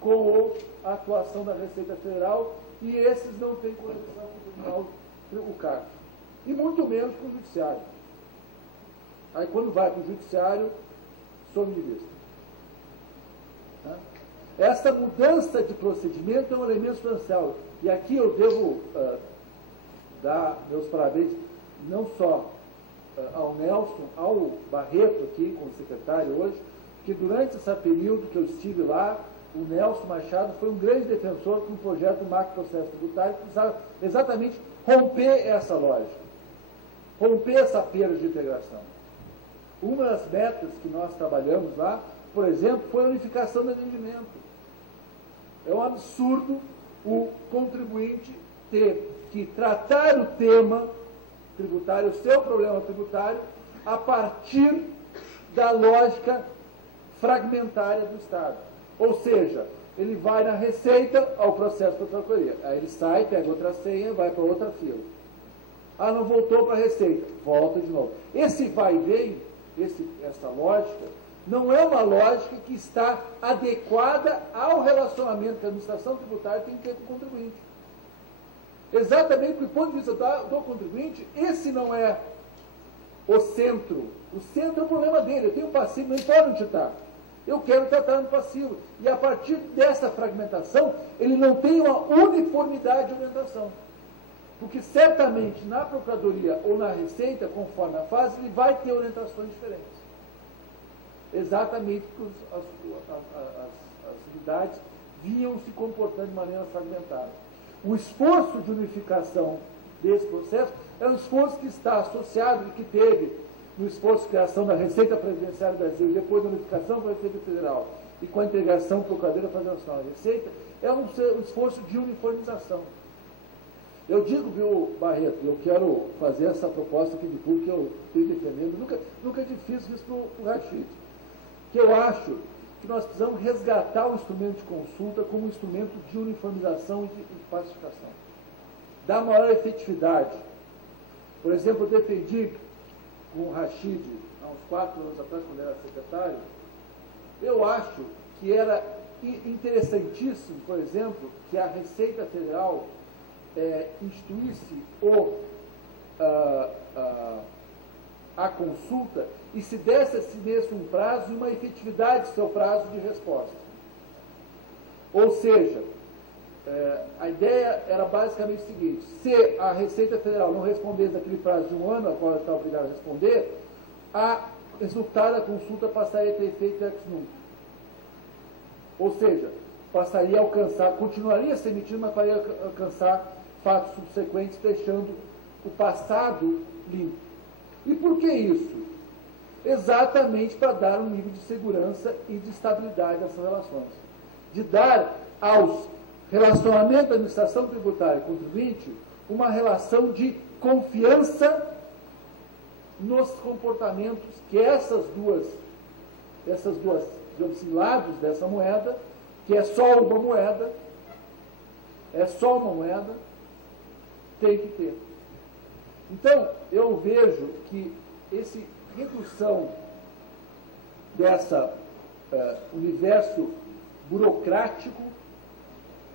com a atuação da Receita Federal e esses não têm conexão com o Tribunal, o CARF. E muito menos com o Judiciário. Aí quando vai para o Judiciário, some de vista. Essa mudança de procedimento é um elemento substancial. E aqui eu devo dar meus parabéns não só ao Nelson, ao Barreto aqui, como secretário hoje, que durante esse período que eu estive lá, o Nelson Machado foi um grande defensor de um projeto Macro Processo Tributário que precisava exatamente romper essa lógica, romper essa perda de integração. Uma das metas que nós trabalhamos lá, por exemplo, foi a unificação do atendimento. É um absurdo o contribuinte ter que tratar o tema tributário, o seu problema tributário, a partir da lógica fragmentária do Estado. Ou seja, ele vai na Receita ao processo da Procuradoria. Aí ele sai, pega outra senha, vai para outra fila. Ah, não voltou para a Receita. Volta de novo. Esse vai e vem, essa lógica, não é uma lógica que está adequada ao relacionamento que a administração tributária tem que ter com o contribuinte. Exatamente do ponto de vista do contribuinte, esse não é o centro. O centro é o problema dele. Eu tenho passivo, não importa onde está. Eu quero tratar no passivo. E a partir dessa fragmentação, ele não tem uma uniformidade de orientação. Porque certamente na Procuradoria ou na Receita, conforme a fase, ele vai ter orientações diferentes. Exatamente porque as unidades vinham se comportando de maneira fragmentada. O esforço de unificação desse processo é um esforço que está associado e que teve no esforço de criação da Receita Previdenciária do Brasil, e depois da unificação com a Receita Federal e com a integração Procuradoria Federal Nacional da Receita, é um esforço de uniformização. Eu digo, viu, Barreto, eu quero fazer essa proposta aqui de público que eu estou defendendo, nunca é difícil isso para o Rachid, que eu acho que nós precisamos resgatar o instrumento de consulta como um instrumento de uniformização e de pacificação. Dar maior efetividade. Por exemplo, eu defendi com o Rachid, há uns 4 anos atrás, quando era secretário, eu acho que era interessantíssimo, por exemplo, que a Receita Federal instituísse a consulta e se desse a si mesmo um prazo e uma efetividade do seu prazo de resposta. Ou seja, a ideia era basicamente o seguinte: se a Receita Federal não respondesse naquele prazo de um ano, a qual ela está obrigada a responder, a resultado da consulta passaria a ter efeito ex nunc. Ou seja, passaria a alcançar, continuaria se emitindo, mas passaria a alcançar fatos subsequentes, deixando o passado limpo. E por que isso? Exatamente para dar um nível de segurança e de estabilidade nessas relações. De dar aos relacionamentos da administração tributária e contribuinte uma relação de confiança nos comportamentos que essas duas, digamos assim, lados dessa moeda, que é só uma moeda, tem que ter. Então, eu vejo que essa redução dessa universo burocrático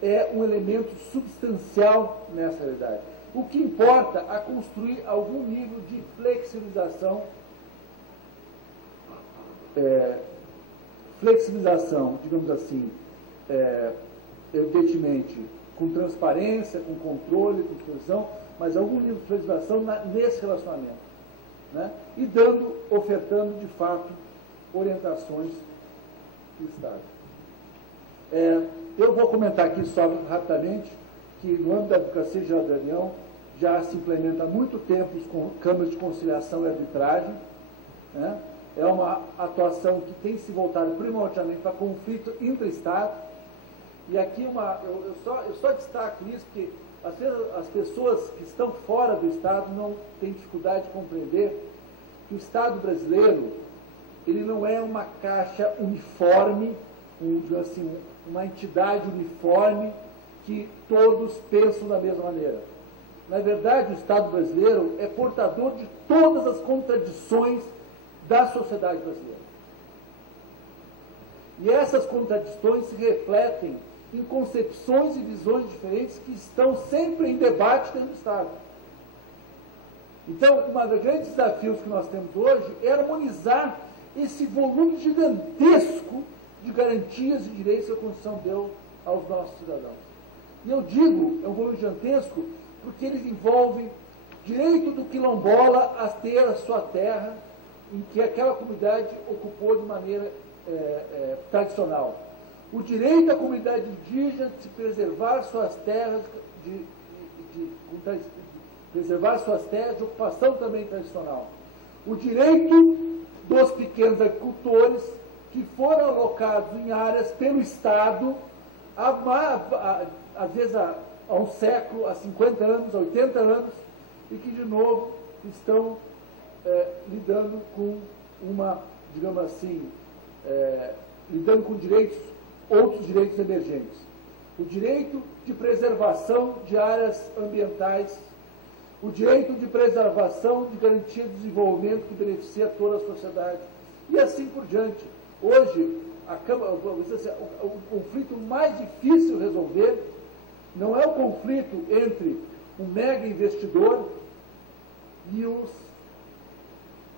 é um elemento substancial nessa realidade. O que importa é construir algum nível de flexibilização, digamos assim, evidentemente, com transparência, com controle, com supervisão, mas algum nível de flexibilização nesse relacionamento, né? E ofertando, de fato, orientações do Estado. Eu vou comentar aqui só rapidamente que no âmbito da Advocacia Geral da União já se implementa há muito tempo os câmaras de conciliação e arbitragem, né? É uma atuação que tem se voltado primordialmente para conflito intra-Estado. E aqui eu só destaco isso porque às vezes as pessoas que estão fora do Estado não têm dificuldade de compreender que o Estado brasileiro ele não é uma caixa uniforme, uma entidade uniforme que todos pensam da mesma maneira. Na verdade, o Estado brasileiro é portador de todas as contradições da sociedade brasileira. E essas contradições se refletem em concepções e visões diferentes que estão sempre em debate dentro do Estado. Então, um dos grandes desafios que nós temos hoje é harmonizar esse volume gigantesco de garantias e direitos que a Constituição deu aos nossos cidadãos. E eu digo, é um volume gigantesco, porque eles envolvem direito do quilombola a ter a sua terra, em que aquela comunidade ocupou de maneira tradicional. O direito da comunidade indígena de preservar suas terras, preservar suas terras de ocupação também tradicional. O direito dos pequenos agricultores que foram alocados em áreas pelo Estado, às vezes há um século, há 50 anos, há 80 anos, e que, de novo, estão lidando com digamos assim, lidando com outros direitos emergentes. O direito de preservação de áreas ambientais, o direito de preservação de garantia de desenvolvimento que beneficia toda a sociedade, e assim por diante. Hoje, o conflito mais difícil de resolver não é o conflito entre um mega investidor e os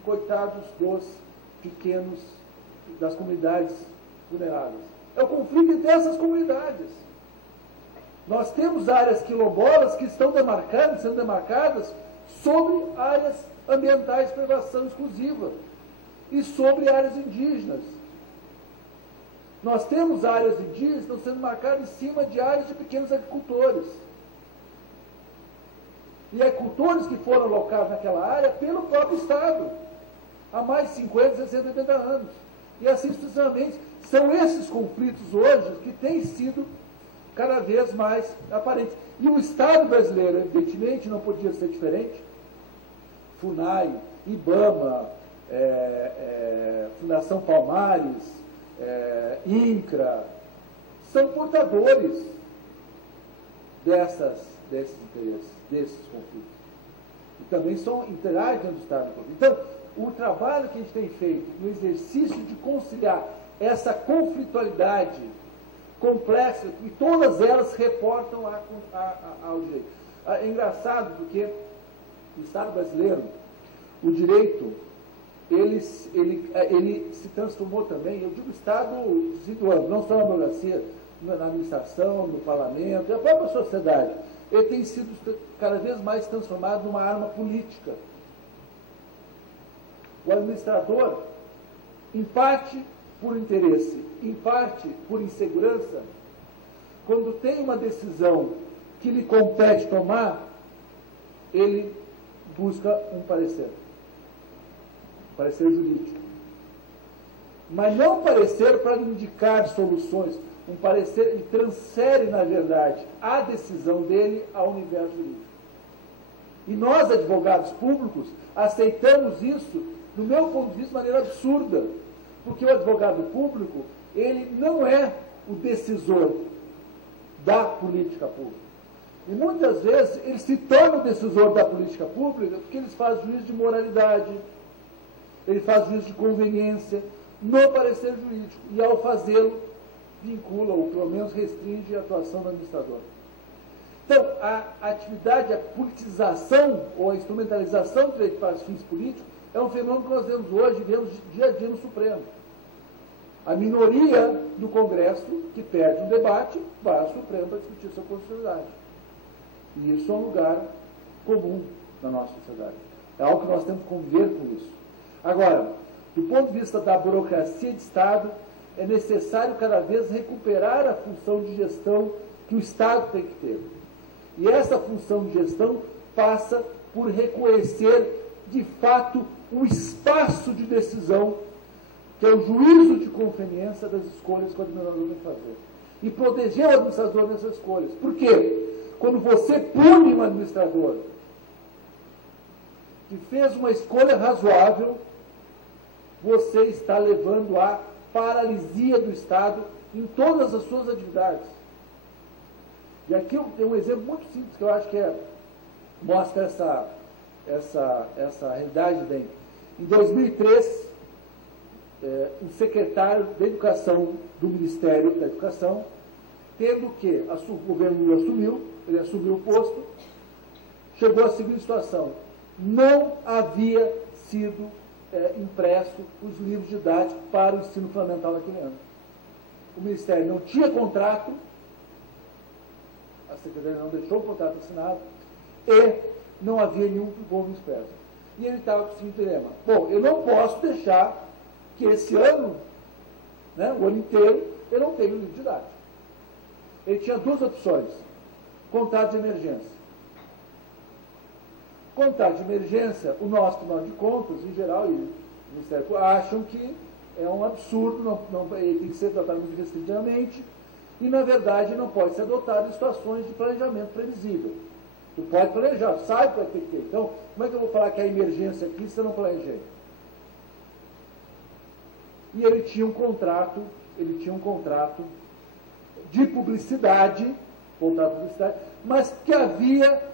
coitados dos pequenos, das comunidades vulneráveis. É o conflito entre essas comunidades. Nós temos áreas quilombolas que estão sendo demarcadas sobre áreas ambientais de preservação exclusiva e sobre áreas indígenas. Nós temos áreas indígenas que estão sendo marcadas em cima de áreas de pequenos agricultores. E agricultores que foram alocados naquela área pelo próprio Estado, há mais de 50, 60, 80 anos. E assim sucessivamente. São esses conflitos hoje que têm sido cada vez mais aparentes. E o Estado brasileiro, evidentemente, não podia ser diferente. FUNAI, IBAMA, Fundação Palmares, INCRA, são portadores desses interesses, desses conflitos. E também são interagem dentro do Estado. Então, o trabalho que a gente tem feito no exercício de conciliar essa conflitualidade complexa, e todas elas reportam ao direito. É engraçado porque no Estado brasileiro, o direito, ele se transformou também, eu digo Estado situando, não só na burocracia, na administração, no parlamento, e a própria sociedade. Ele tem sido cada vez mais transformado numa arma política. O administrador, em parte por interesse, em parte por insegurança, quando tem uma decisão que lhe compete tomar, ele busca um parecer jurídico. Mas não um parecer para indicar soluções, um parecer, ele transfere, na verdade, a decisão dele ao universo jurídico. E nós, advogados públicos, aceitamos isso, do meu ponto de vista, de maneira absurda, porque o advogado público, ele não é o decisor da política pública. E muitas vezes ele se torna o decisor da política pública porque ele faz juízo de moralidade, ele faz juízo de conveniência no parecer jurídico. E ao fazê-lo, vincula ou pelo menos restringe a atuação do administrador. Então, a atividade, a politização ou a instrumentalização do direito para fins políticos é um fenômeno que nós vemos hoje, vemos dia a dia no Supremo. A minoria do Congresso, que perde um debate, vai ao Supremo para discutir sua constitucionalidade. E isso é um lugar comum na nossa sociedade. É algo que nós temos que conviver com isso. Agora, do ponto de vista da burocracia de Estado, é necessário cada vez recuperar a função de gestão que o Estado tem que ter. E essa função de gestão passa por reconhecer, de fato, o espaço de decisão, que é o juízo de conveniência das escolhas que o administrador tem que fazer. E proteger o administrador nessas escolhas. Por quê? Quando você pune um administrador que fez uma escolha razoável, você está levando à paralisia do Estado em todas as suas atividades. E aqui eu tenho um exemplo muito simples que eu acho que mostra essa realidade bem. Em 2003, o secretário da Educação do Ministério da Educação, tendo que o governo ele assumiu o posto, chegou à seguinte situação: não havia sido impresso os livros didáticos para o ensino fundamental naquele ano. O Ministério não tinha contrato, a Secretaria não deixou o contrato assinado, e não havia nenhum bônus expresso. E ele estava com o seguinte dilema: bom, eu não posso deixar que esse ano, o ano inteiro, eu não tenha o livro didático. Ele tinha duas opções: contrato de emergência. Contrato de emergência, o nosso Tribunal de Contas, em geral, e o Ministério acham que é um absurdo, ele tem que ser tratado muito restritivamente, e, na verdade, não pode ser adotado em situações de planejamento previsível. Tu pode planejar, sabe o que vai ter que ter. Então, como é que eu vou falar que é emergência aqui se eu não planejei? E ele tinha um contrato de publicidade, voltado à publicidade, mas que havia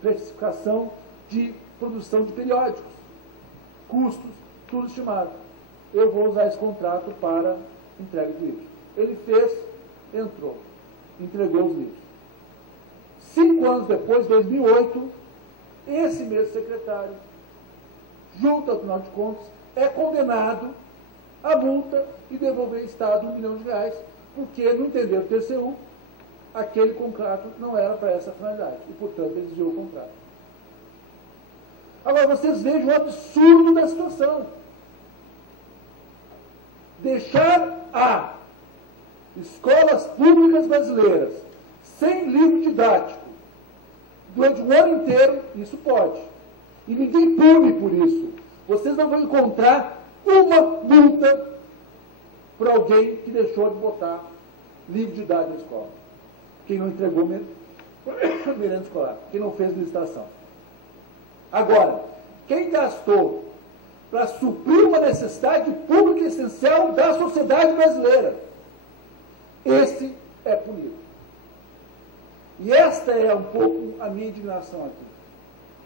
precificação de produção de periódicos, custos, tudo estimado. Eu vou usar esse contrato para entrega de livros. Ele fez, entrou, entregou os livros. 5 anos depois, 2008, esse mesmo secretário, junto ao Tribunal de Contas, é condenado a multa e devolver ao Estado R$1 milhão, porque, no entender do TCU, aquele contrato não era para essa finalidade e, portanto, ele desviou o contrato. Agora, vocês vejam o absurdo da situação. Deixar a escolas públicas brasileiras sem livro didático durante um ano inteiro, isso pode. E ninguém pune por isso. Vocês não vão encontrar uma multa por alguém que deixou de botar livro didático na escola. Quem não entregou merenda escolar, quem não fez licitação. Agora, quem gastou para suprir uma necessidade pública essencial da sociedade brasileira, esse é punido. E esta é um pouco a minha indignação aqui.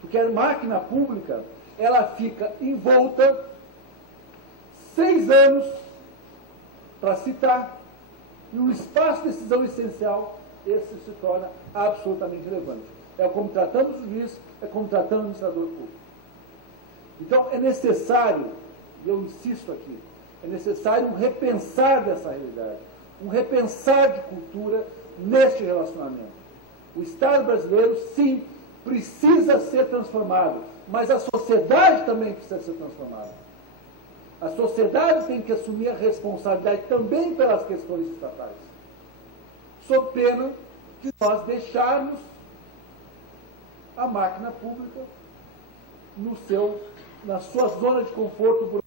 Porque a máquina pública, ela fica envolta 6 anos para citar, e um espaço de decisão essencial, esse se torna absolutamente relevante. É como tratamos o juiz, é como tratamos o administrador público. Então, é necessário, e eu insisto aqui, é necessário um repensar dessa realidade, um repensar de cultura neste relacionamento. O Estado brasileiro, sim, precisa ser transformado, mas a sociedade também precisa ser transformada. A sociedade tem que assumir a responsabilidade também pelas questões estatais, sob pena de nós deixarmos a máquina pública na sua zona de conforto